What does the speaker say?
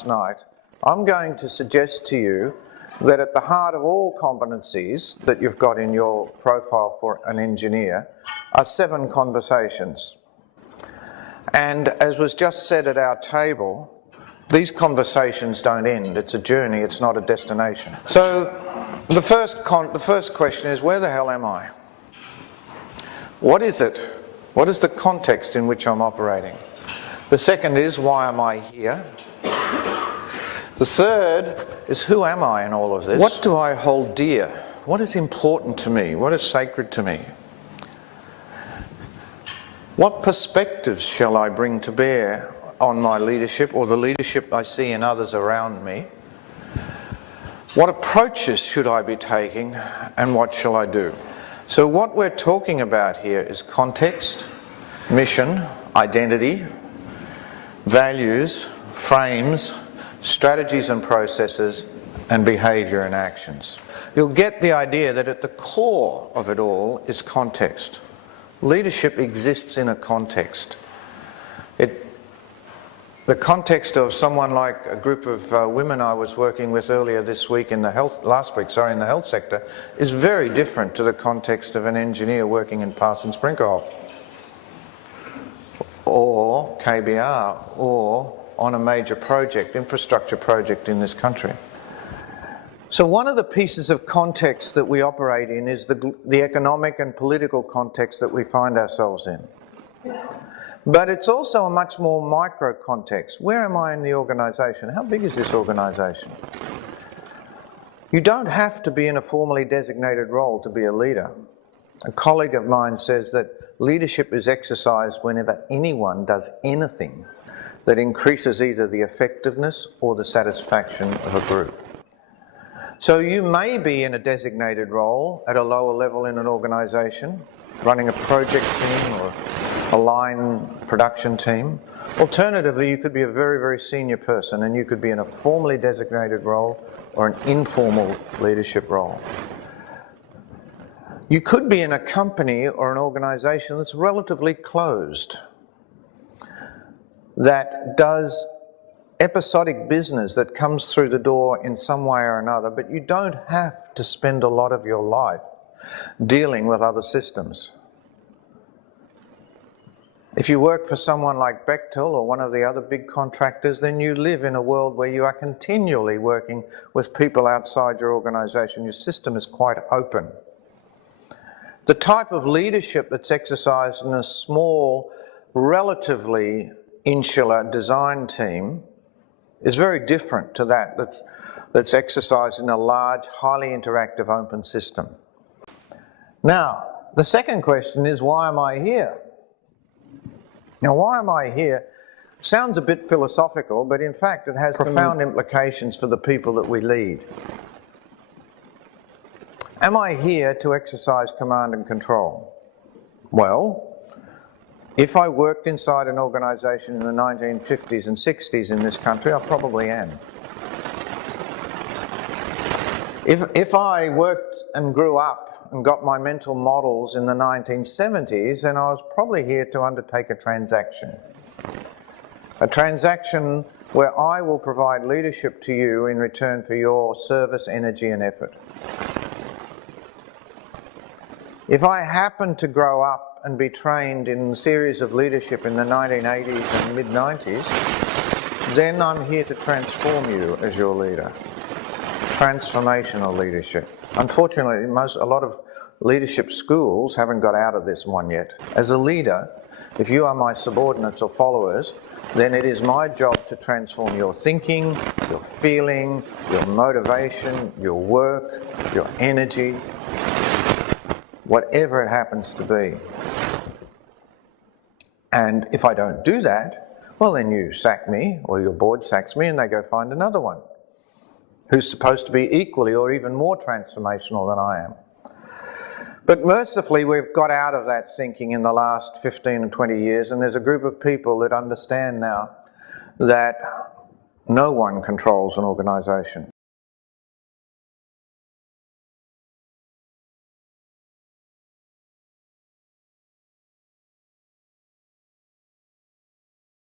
Tonight, I'm going to suggest to you that at the heart of all competencies that you've got in your profile for an engineer are 7 conversations. And as was just said at our table, these conversations don't end. It's a journey, it's not a destination. So the first question is, where the hell am I? What is it? What is the context in which I'm operating? The second is, why am I here? The third is, who am I in all of this? What do I hold dear? What is important to me? What is sacred to me? What perspectives shall I bring to bear on my leadership or the leadership I see in others around me? What approaches should I be taking and what shall I do? So what we're talking about here is context, mission, identity, values, frames, strategies and processes, and behaviour and actions. You'll get the idea that at the core of it all is context. Leadership exists in a context. The context of someone like a group of women I was working with earlier this week in the health sector is very different to the context of an engineer working in Parsons Brinckerhoff or KBR or on a major project, infrastructure project in this country. So one of the pieces of context that we operate in is the economic and political context that we find ourselves in. But it's also a much more micro context. Where am I in the organisation? How big is this organisation? You don't have to be in a formally designated role to be a leader. A colleague of mine says that leadership is exercised whenever anyone does anything that increases either the effectiveness or the satisfaction of a group. So you may be in a designated role at a lower level in an organisation, running a project team or a line production team. Alternatively, you could be a very, very senior person and you could be in a formally designated role or an informal leadership role. You could be in a company or an organisation that's relatively closed, that does episodic business that comes through the door in some way or another, but you don't have to spend a lot of your life dealing with other systems. If you work for someone like Bechtel or one of the other big contractors, then you live in a world where you are continually working with people outside your organisation. Your system is quite open. The type of leadership that's exercised in a small, relatively insular design team is very different to that's exercised in a large, highly interactive open system. Now, the second question is, why am I here? Now, why am I here sounds a bit philosophical, but in fact it has profound implications for the people that we lead. Am I here to exercise command and control? Well, if I worked inside an organisation in the 1950s and 60s in this country, I probably am. If I worked and grew up and got my mental models in the 1970s, then I was probably here to undertake a transaction. A transaction where I will provide leadership to you in return for your service, energy and effort. If I happened to grow up and be trained in a series of leadership in the 1980s and mid-90s, then I'm here to transform you as your leader. Transformational leadership. Unfortunately, a lot of leadership schools haven't got out of this one yet. As a leader, if you are my subordinates or followers, then it is my job to transform your thinking, your feeling, your motivation, your work, your energy, whatever it happens to be. And if I don't do that, well, then you sack me or your board sacks me and they go find another one who's supposed to be equally or even more transformational than I am. But mercifully, we've got out of that thinking in the last 15 and 20 years, and there's a group of people that understand now that no one controls an organisation.